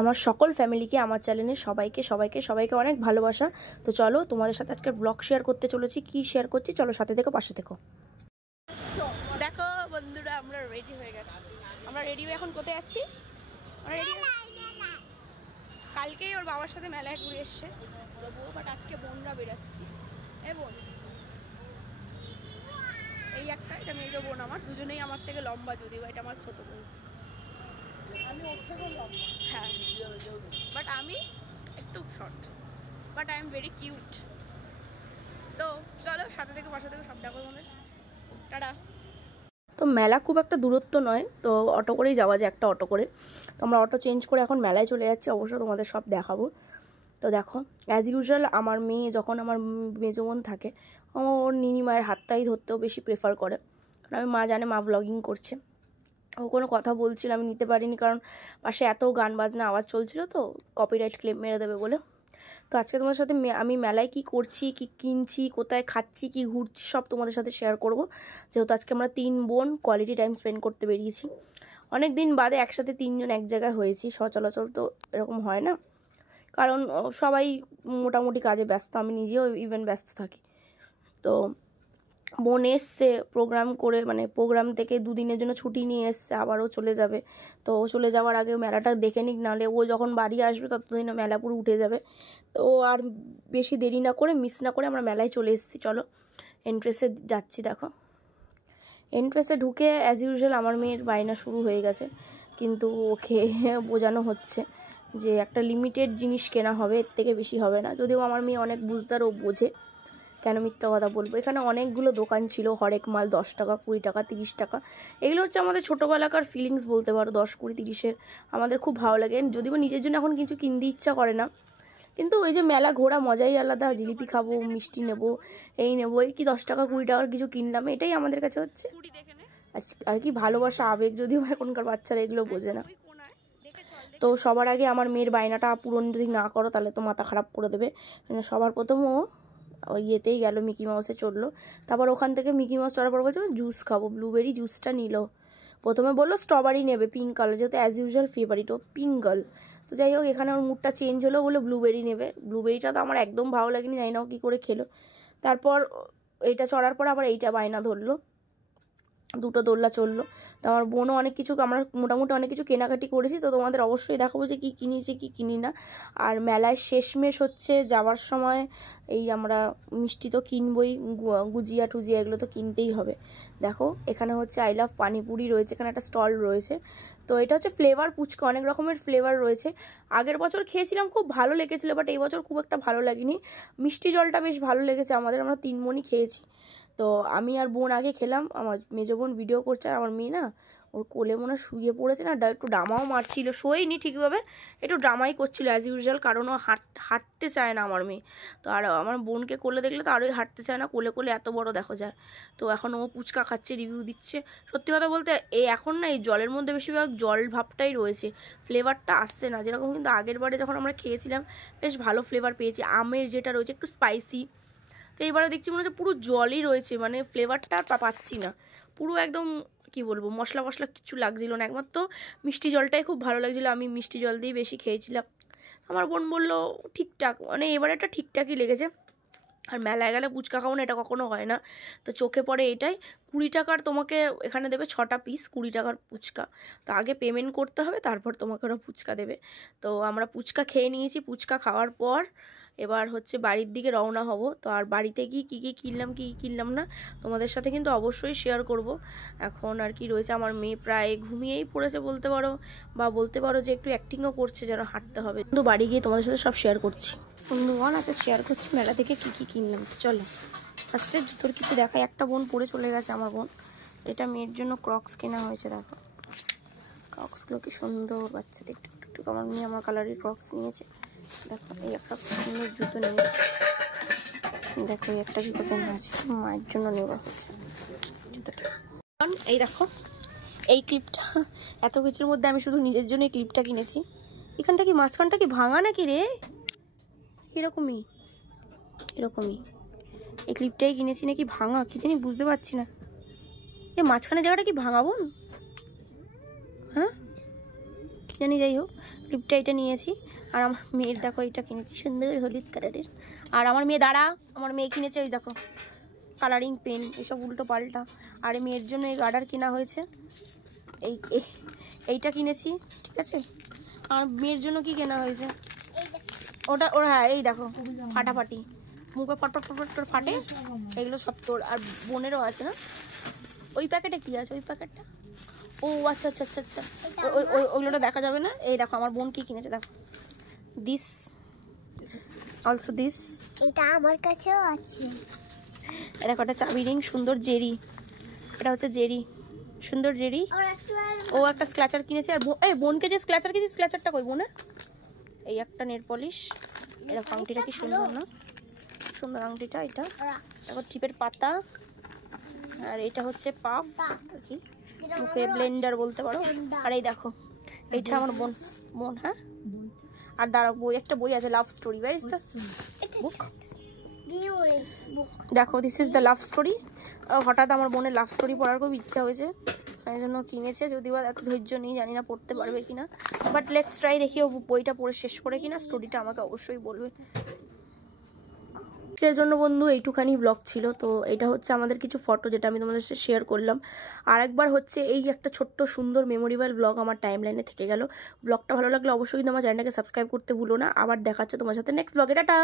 আমার সকল ফ্যামিলিকে, আমার চ্যানেলের সবাইকে অনেক ভালোবাসা। তো চলো তোমাদের সাথে আজকে ব্লগ শেয়ার করতে চলেছি। কি শেয়ার করছি চলো সাথে দেখো, পাশে দেখো। দেখো বন্ধুরা, আমরা রেডি হয়ে গেছি। আমরা রেডি হয়ে এখন কোথায় যাচ্ছি? কালকেই ওর বাবার সাথে মেলায় ঘুরে এসছে তবুও, বাট আজকে বোনরা বেরোচ্ছি। বোন এই একটা, এটা মেজো বোন আমার, দুজনেই আমার থেকে লম্বা, যদিও এটা আমার ছোট বোন। আমি ওর থেকে লম্বা, হ্যাঁ, বাট আমি একটু short, but I am very cute. তো চলো সাথে থেকে পাশে থেকে সব দেখো তোমাদের। টাটা। তো মেলা খুব একটা দূরত্ব নয়, তো অটো করেই যাওয়া যায়, একটা অটো করে। তো আমরা অটো চেঞ্জ করে এখন মেলায় চলে যাচ্ছি, অবশ্য তোমাদের সব দেখাবো। তো দেখো, অ্যাজ ইউজুয়াল আমার মেয়ে যখন আমার মেজো বোন থাকে, ওর নিনি মায়ের হাতটাই ধরতেও বেশি প্রেফার করে, কারণ আমি মা জানে মা ব্লগিং করছে। ও কোনো কথা বলছিল, আমি নিতে পারিনি, কারণ পাশে এত গান বাজনা আওয়াজ চলছিল, তো কপিরাইট ক্লেম মেরে দেবে বলে। তো আজকে তোমাদের সাথে আমি মেলায় কি করছি, কি কিনছি, কোথায় খাচ্ছি, কি ঘুরছি, সব তোমাদের সাথে শেয়ার করব। যেহেতু আজকে আমরা 3 বোন কোয়ালিটি টাইম স্পেন্ড করতে বেরিয়েছি। অনেক দিন বাদে একসাথে 3 জন এক জায়গায় হয়েছি, সচরাচর তো এরকম হয় না, কারণ সবাই মোটামুটি কাজে ব্যস্ত, আমি নিজেও ইভেন ব্যস্ত থাকি। তো বোন এসছে প্রোগ্রাম করে, মানে প্রোগ্রাম থেকে 2 দিনের জন্য ছুটি নিয়ে এসছে, আবারও চলে যাবে। তো ও চলে যাওয়ার আগে মেলাটা দেখে নিক, নাহলে ও যখন বাড়ি আসবে ততদিন মেলা পুরো উঠে যাবে। তো আর বেশি দেরি না করে, মিস না করে আমরা মেলায় চলে এসেছি। চলো এন্ট্রেসে যাচ্ছি। দেখো এন্ট্রেসে ঢুকে অ্যাজ ইউজুয়াল আমার মেয়ের বায়না শুরু হয়ে গেছে, কিন্তু ওকে বোঝানো হচ্ছে যে একটা লিমিটেড জিনিস কেনা হবে, এর থেকে বেশি হবে না। যদিও আমার মেয়ে অনেক বুঝদার, ও বোঝে, কেন মিথ্যা কথা বলবো। এখানে অনেকগুলো দোকান ছিল, হরেক মাল 10 টাকা, 20 টাকা, 30 টাকা। এগুলো হচ্ছে আমাদের ছোটোবেলাকার ফিলিংস বলতে পারো, 10, 20, 30-এর আমাদের খুব ভালো লাগে। যদিও নিজের জন্য এখন কিছু কিনতে ইচ্ছা করে না, কিন্তু ওই যে মেলা ঘোরা মজাই আলাদা। জিলিপি খাবো, মিষ্টি নেবো, এই নেবো, এই কি 10 টাকা 20 টাকার কিছু কিনলাম, এটাই আমাদের কাছে হচ্ছে আর কি ভালোবাসা, আবেগ। যদিও এখনকার বাচ্চারা এগুলো বোঝে না। তো সবার আগে আমার মেয়ের বায়নাটা পূরণ যদি না করো তাহলে তো মাথা খারাপ করে দেবে। সবার প্রথম ও ওই ইয়েতেই গেল, মিকি মাউসে চড়লো। তারপর ওখান থেকে মিকি মাউস চড়ার পর বলছে জুস খাবো, ব্লুবেরি জুসটা নিল। প্রথমে বললো স্ট্রবেরি নেবে, পিঙ্ক কালার, যেহেতু অ্যাজ ইউজুয়াল ফেভারিট, ও পিঙ্ক গার্ল। তো যাই হোক, এখানে ওর মুডটা চেঞ্জ হলো, বলে ব্লুবেরি নেবে। ব্লুবেরিটা তো আমার একদম ভালো লাগেনি, জানি না ও কী করে খেলো। তারপর এইটা চড়ার পর আবার এইটা বায়না ধরলো, 2টো দোলনা চললো। তো আমার বোনও অনেক কিছু, আমরা মোটামুটি অনেক কিছু কেনাকাটি করেছি, তো তোমাদের অবশ্যই দেখাবো যে কী কিনেছি কী কিনি না। আর মেলায় শেষমেশ হচ্ছে যাওয়ার সময় এই আমরা মিষ্টি তো কিনবই, গুজিয়া টুজিয়া এগুলো তো কিনতেই হবে। দেখো এখানে হচ্ছে আই লাভ পানিপুরি রয়েছে, এখানে একটা স্টল রয়েছে। তো এটা হচ্ছে ফ্লেভার পুচকা, অনেক রকমের ফ্লেভার রয়েছে। আগের বছর খেয়েছিলাম, খুব ভালো লেগেছিলো, বাট এই বছর খুব একটা ভালো লাগেনি। মিষ্টি জলটা বেশ ভালো লেগেছে আমাদের, আমরা 3 বোনই খেয়েছি। তো আমি আর বোন আগে খেলাম, আমার মেজো বোন ভিডিও করছে, আর আমার মেয়ে না ওর কোলে মনে হয় শুয়ে পড়েছে না, একটু ড্রামাও মারছিল, শোয়নি ঠিকভাবে, একটু ড্রামাই করছিল অ্যাজ ইউজুয়াল, কারণ ও হাঁটতে চায় না আমার মেয়ে। তো আর আমার বোনকে কোলে দেখলে তো আরোই হাঁটতে চায় না, কোলে কোলে এত বড় দেখা যায়। তো এখন ও ফুচকা খাচ্ছে, রিভিউ দিচ্ছে। সত্যি কথা বলতে এখন না এই জলের মধ্যে বেশিরভাগ জল ভাবটাই রয়েছে, ফ্লেভারটা আসছে না যেরকম, কিন্তু আগের বারে যখন আমরা খেয়েছিলাম বেশ ভালো ফ্লেভার পেয়েছি। আমের যেটা রয়েছে একটু স্পাইসি, তো এইবারে দেখছি মনে হচ্ছে পুরো জলই রয়েছে, মানে ফ্লেভারটা আর পাচ্ছি না, পুরো একদম কি বলবো, মশলা মশলা কিছু লাগছিল না, একমাত্র মিষ্টি জলটাই খুব ভালো লাগছিলো। আমি মিষ্টি জল দিয়েই বেশি খেয়েছিলাম। আমার বোন বললো ঠিকঠাক, মানে এবারে একটা ঠিকঠাকই লেগেছে। আর মেলায় গেলে ফুচকা খাবো না, এটা কখনো হয় না। তো চোখে পড়ে এটাই, 20 টাকার তোমাকে এখানে দেবে 6টা পিস, 20 টাকার ফুচকা। তো আগে পেমেন্ট করতে হবে, তারপর তোমাকে ওরা ফুচকা দেবে। তো আমরা ফুচকা খেয়ে নিয়েছি, ফুচকা খাওয়ার পর এবার হচ্ছে বাড়ির দিকে রওনা হব। তো আর বাড়িতে গিয়ে কী কী কিনলাম কী কী কিনলাম না তোমাদের সাথে কিন্তু অবশ্যই শেয়ার করব। এখন আর কি রয়েছে, আমার মেয়ে প্রায় ঘুমিয়েই পড়েছে বলতে পারো, বা বলতে পারো যে একটু অ্যাক্টিংও করছে যেন হাঁটতে হবে। কিন্তু বাড়ি গিয়ে তোমাদের সাথে সব শেয়ার করছি, বন্ধুগণ আছে শেয়ার করছি মেলা থেকে কী কী কিনলাম। চলো ফার্স্টে জুতোর কিছু দেখাই। একটা বোন পরে চলে গেছে আমার বোন, এটা মেয়ের জন্য ক্রক্স কেনা হয়েছে। দেখো ক্রক্সগুলো কি সুন্দর, বাচ্চাদের একটু একটু, আমার মেয়ে আমার কালারের ক্রক্স নিয়েছে। দেখো এই একটা সুন্দর জুতো নেব, দেখো এই একটা জুতো কেনা আছে, মায়ের জন্য নেওয়া হচ্ছে জুতোটা। এই দেখো এই ক্লিপটা, এত কিছুর মধ্যে আমি শুধু নিজের জন্য এই ক্লিপটা কিনেছি। এখানটা কি মাঝখানটা কি ভাঙা নাকি রে? এরকমই এরকমই এই ক্লিপটাই কিনেছি, নাকি ভাঙা কি জানি, বুঝতে পারছি না। এ মাঝখানে জায়গাটা কি ভাঙা বোন? হ্যাঁ কি জানি, যাই হোক গিফটটা এটা নিয়েছি। আর আমার মেয়ের দেখো এটা কিনেছি সুন্দর হলুদ কালারের। আর আমার মেয়ে আমার মেয়ে কিনেছে ওই দেখো কালারিং পেন, এসব উল্টো পাল্টা। আর মেয়ের জন্য এই গার্ডার কেনা হয়েছে, এইটা কিনেছি, ঠিক আছে। আর মেয়ের জন্য কি কেনা হয়েছে ওরা, হ্যাঁ এই দেখো ফাটাফাটি, মুখে পটপট করে ফাটে, এগুলো সব তোর। আর বোনেরও আছে না, ওই প্যাকেটে কি আছে ওই প্যাকেটটা, ও আচ্ছা আচ্ছা আচ্ছা আচ্ছা, ওইগুলোটা দেখা যাবে না। এই দেখো আমার বোন কি কিনেছে, দেখো দিস অলসো দিস, এটা আমার কাছেও আছে। এটা একটা চাবি রিং, সুন্দর জেরি, এটা হচ্ছে জেরি, সুন্দর জেরি। ও একটা স্ক্র্যাচার কিনেছে। আর এই বোনকে যে স্ক্র্যাচার কিনেছি, স্ক্র্যাচারটা কই বোনের, এই একটা নেল পলিশ। এরকম আংটিটা কি সুন্দর না, সুন্দর আংটিটা। এটা তারপর টিপের পাতা। আর এটা হচ্ছে পাফ, কি মুখে ব্লেন্ডার বলতে পারো। আর এই দেখো এইটা আমার বোন হ্যাঁ। আর দাঁড়াও, একটা বই আছে, love story. Where is the book? দেখো this is the love story. হঠাৎ আমার বোনের লাভ স্টোরি পড়ার খুব ইচ্ছা হয়েছে, তাই জন্য কিনেছে। যদিও এত ধৈর্য নেই, জানি না পড়তে পারবে কিনা, বাট লেটস ট্রাই, দেখি ও বইটা পড়ে শেষ করে কিনা স্টোরিটা আমাকে অবশ্যই বলবে। এর জন্য বন্ধু এইটুখানি ব্লগ ছিল। তো এটা হচ্ছে আমাদের কিছু ফটো যেটা আমি তোমাদের সাথে শেয়ার করলাম। আর একবার হচ্ছে এই একটা ছোট্ট সুন্দর মেমোরেবল ব্লগ আমার টাইম লাইনে থেকে গেল। ব্লগটা ভালো লাগলে অবশ্যই কিন্তু আমার চ্যানেলটাকে সাবস্ক্রাইব করতে ভুলো না। আবার দেখাচ্ছে তোমার সাথে নেক্সট ব্লগে, টাটা।